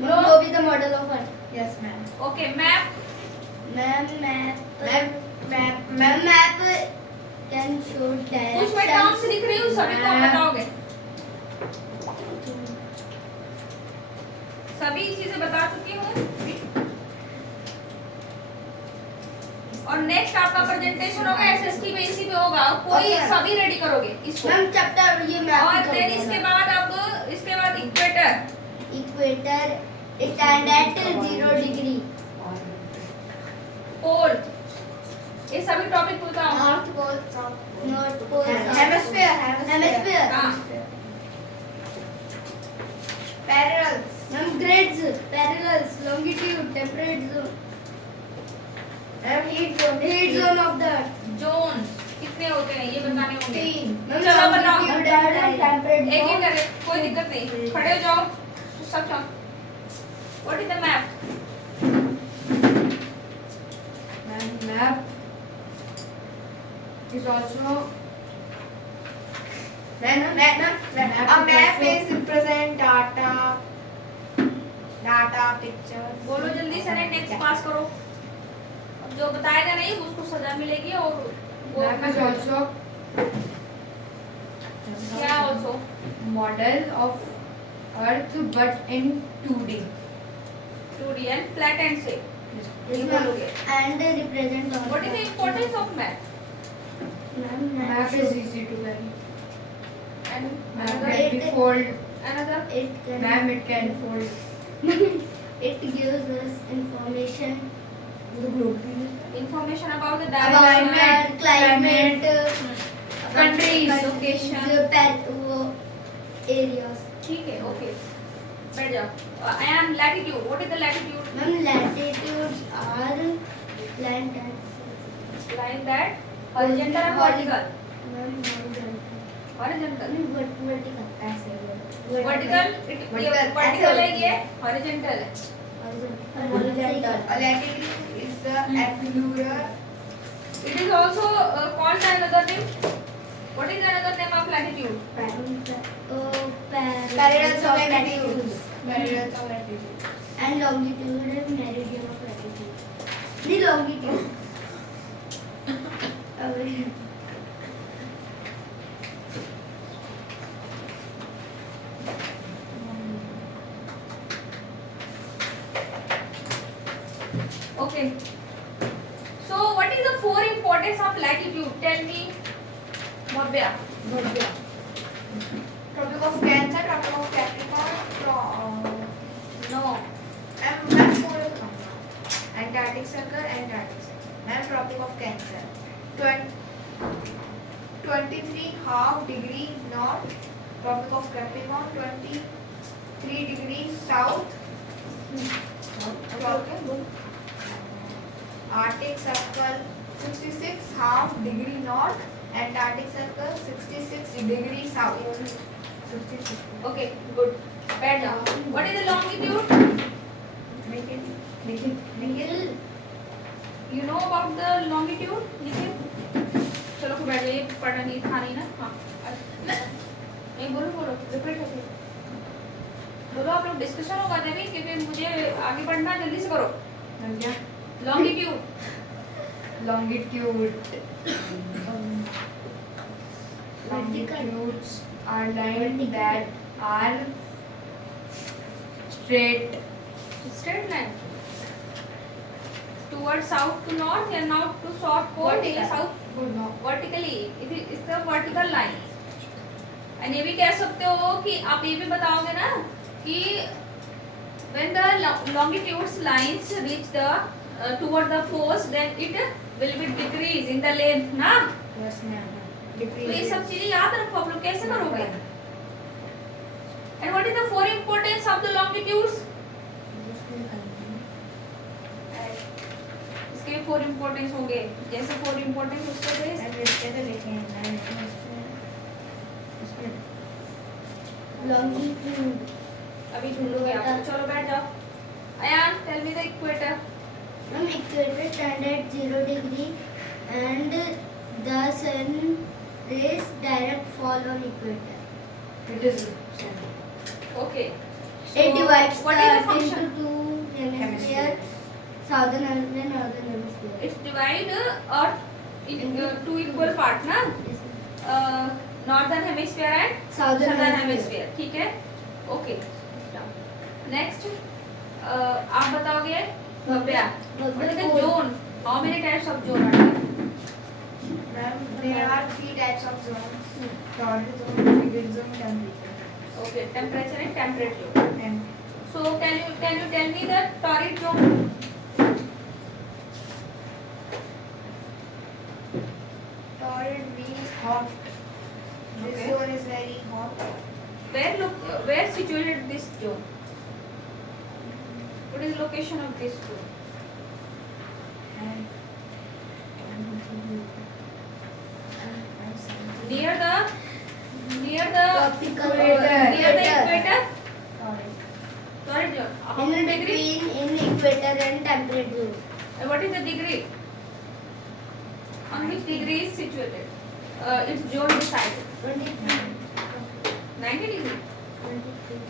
Globe. Globe is the model of Earth. Yes, ma'am. Okay, map. Map can show कुछ मैं terms लिख रही हूँ, सभी को आप बताओगे। सभी चीजें बता चुकी हूँ। और नेक्स्ट आपका प्रेजेंटेशन होगा एसएसटी में, इसी पे होगा। कोई सभी रेडी करोगे इसको। मैम चैप्टर ये मैप और देन इसके बाद इक्वेटर stand at 0 degree. पोल, ये सभी टॉपिक बताओ। North pole, North pole, Hemisphere. हाँ, Parallels. Ma'am grids, parallels, longitude, temperate zone, Heat zone of the Earth. Zone कितने होते हैं ये बताने होंगे। 3. Ma'am चलो बताओ। longitude and temperate एक एक zone. करके, कोई दिक्कत नहीं, खड़े हो जाओ सब। What is the map? Map is also a map is represent data pictures. बोलो जल्दी से, नेक्स्ट पास करो। अब जो बताएगा नहीं उसको सजा मिलेगी। और वो Map is also क्या also model of Earth but in 2D. 2D and flat and shape। Yes, ये ma'am. बोलोगे। And represent the What is the importance of map? Ma'am, Map is easy to carry. And Map another, can be fold. another it can Ma'am, it can fold. it gives us information information about the about direction, climate, countries, countries, location। वो areas. ठीक है, okay, बैठ जाओ। And latitude, what is the latitude? Ma'am, latitudes are land and Like that, horizontal and vertical। Ma'am, Horizontal, vertical ऐसे vertical, vertical है ये, horizontal है। horizontal. Latitude is the angular. It is also called another name. What is another name of latitude? Parallels of latitudes. Parallels of latitudes. And longitude is meridian of latitude. The longitude. Okay. So what is the four importance of latitude? Tell me, Mabya. Tropic of Cancer, Tropic of Capricorn, No. ma'am, Antarctic Circle, ma'am, Tropic of Cancer, 23.5 degree north, Tropic of Capricorn, 23 degrees south, Arctic Circle, 66.5 degree north, Antarctic Circle, 66 degree south. 66. Okay, good. बैठ जाओ. What is the longitude? Middle. You know about the longitude? Nikhil? चलो फिर बैठ जाइए. पढ़ना नहीं था नहीं ना? हाँ. नहीं बोलो. रिपीट करके. बोलो आप लोग डिस्कशन होगा देवी क्योंकि मुझे आगे बढ़ना जल्दी से करो. Longitude. Longitudes are lines that are straight. Straight line. Towards south to north and north to south pole. Vertical. South Good no. vertically. It's the vertical line. And ये भी कह सकते हो कि आप ये भी बताओगे ना कि when the longitudes lines reach the toward the poles then it will be decrease in the length ना. Yes, ma'am. तो ये सब चीजें याद रखो आप लोग कैसे करोगे. And what is the four importance of the longitudes? इसके भी फोर इम्पोर्टेंस होंगे जैसे फोर इम्पोर्टेंस उसके Longitude. अभी ढूंढोगे आप. चलो बैठ जाओ. Ayaan tell me the equator. Ma'am, equator stand at 0 degree and the sun rays direct fall on equator. It is okay. It divides what the is the earth function? into two hemispheres, southern and northern hemisphere. It's divide earth into two equal part ना, northern hemisphere and Southern southern hemisphere. Hemisphere, ठीक है, okay. Next आप बताओगे Bhavya, what is the zone, how many types of zone are there? There are 3 types of zones: torrid zone, frigid zone, temperature. Okay, temperature and temperate zone. And so can you tell me the torrid zone? torrid means hot. This Okay. zone is very hot. Where situated this zone? What is the location of this zone? And Near the Tropical near the equator. equator. torrid. Torrid zone. How In many degree? between in equator and temperate zone. And what is the degree? On which degree is situated? Its zone decided. 23. 90 degree. 23.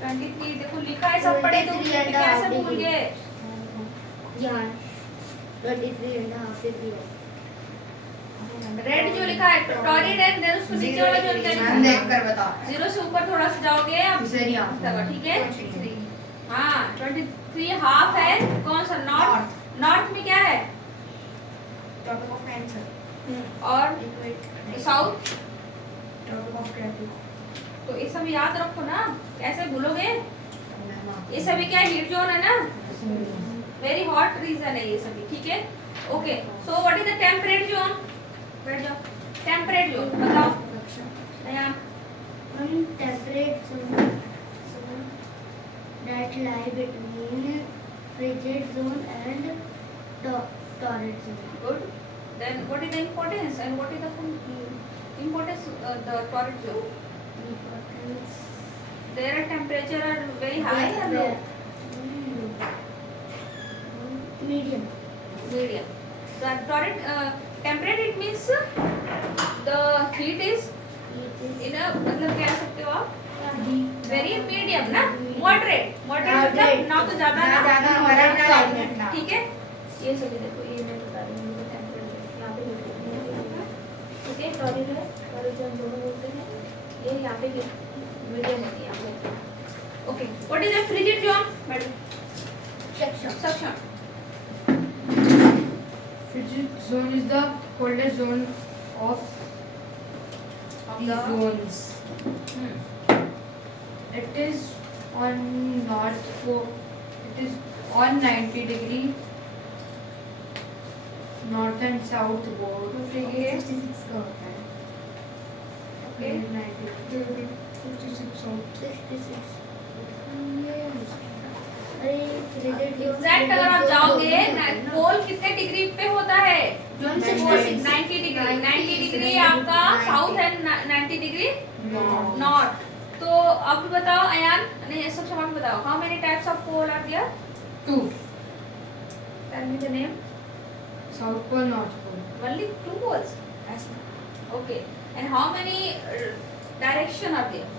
23 देखो लिखा है सब पढ़े तो 23 and a कैसे half भूल degree. गए? यहाँ 23 and a half degree है. रेड जो लिखा है टॉरिड एंड देन उसको नीचे वाला जो लिखा मैम है देख कर बता। 0 से ऊपर थोड़ा सा जाओगे आप इसे नहीं आता। तक, ठीक है? 23. हाँ 23 हाफ है, कौन सा नॉर्थ? नॉर्थ में क्या है? Tropic of Cancer. और Equator. South? Tropic of Capricorn. तो ये सब याद रखो ना, कैसे भूलोगे? ये सभी क्या हीट जोन है ना, वेरी हॉट रीजन है ये सभी, ठीक है, okay. So what is the temperate zone? बैठ जाओ, टेम्परेट जोन बताओ यहाँ। One temperate zone that lie between frigid zone and torrid zone. Good, then what is the importance and what is the importance the torrid zone? Importance. There temperature are very high और लो? Medium. Medium. The torrid temperate it means the heat is in a मतलब कह सकते हो आप very medium ना, moderate मतलब ना तो ज्यादा ना moderate ना। ठीक है। ये सभी देखो, ये मैं बता रही हूँ टेम्परेचर यहाँ पे ठीक है, टॉरिड है, टॉरिड हम दोनों बोलते हैं, ये यहाँ पे मीडियम होती है यहाँ पे, okay. What is the frigid zone madam? सक्षम। Frigid zone is the coldest zone of the zones. It is on north pole. It is on 90 degree north and south pole. Okay. 66 का होता है. Okay. 90 56 south. 66. अरे exact अगर आप जाओगे पोल कितने degree पे होता है? 90 डिग्री। 90 डिग्री आपका साउथ एंड 90 डिग्री नॉर्थ। तो अब बताओ अयान, नहीं सब सवाल बताओ, how many types of pole are there? 2. Tell me the name. South pole, north pole. Only 2 poles. Okay. And how many direction are there?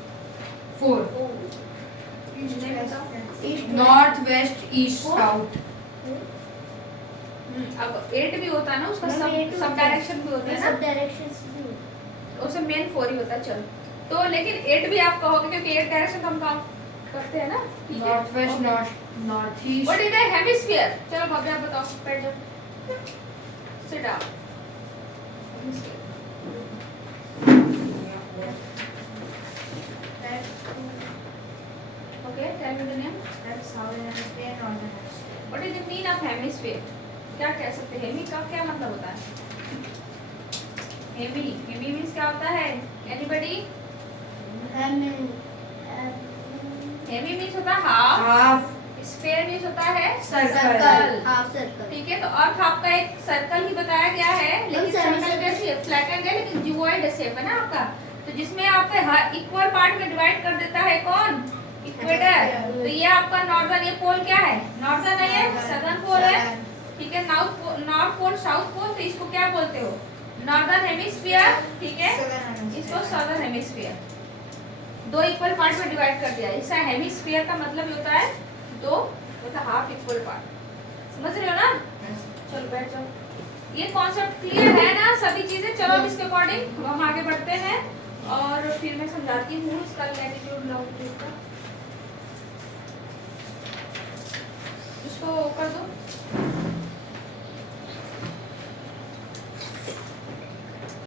4. नहीं बताओ। North, west, east, south. अब 8 भी होता है ना उसका, Ma'am, eight सब होता है। डायरेक्शन भी होते हैं सब ना, डायरेक्शंस उसमें मेन 4 ही होता है, चलो। तो लेकिन 8 भी आप कहोगे क्योंकि 8 डायरेक्शन हम काम करते हैं ना, ठीक है। North west, north east. What is the hemisphere? चलो भाभी आप बताओ, बैठ जाओ, sit down. Okay, tell me the name. That's southern hemisphere, northern hemisphere. What is the mean of hemisphere? क्या कह सकते हैं? हेमी का क्या मतलब होता है? हेमी मींस क्या होता है? एनीबॉडी? हेमी मींस होता है हाफ, Half स्फीयर मींस होता है circle. Half circle. ठीक है। तो अर्थ आपका एक सर्कल ही बताया गया है, लेकिन सर्कल कैसे फ्लैटेंड है लेकिन जियोइड शेप है ना आपका, तो जिसमें आपके हर इक्वल पार्ट में डिवाइड कर देता है कौन? इक्वेटर। तो ये आपका नॉर्दर्न, ये पोल क्या है? नॉर्दर्न है, ये सदर्न पोल है, ठीक है। नॉर्थ पोल, साउथ पोल, तो इसको क्या बोलते हो? नॉर्दर्न हेमिस्फीयर, ठीक है, इसको सदर्न हेमिस्फीयर। दो इक्वल पार्ट में डिवाइड कर दिया। इसका हेमिस्फीयर का मतलब होता है दो मतलब हाफ इक्वल पार्ट। समझ रहे हो ना? चलो बैठ जाओ। ये कॉन्सेप्ट क्लियर है ना सभी चीजें? चलो अब इसके अकॉर्डिंग हम आगे बढ़ते हैं और फिर मैं समझाती हूँ इसका लैटिट्यूड लॉन्गिट्यूड का। इसको कर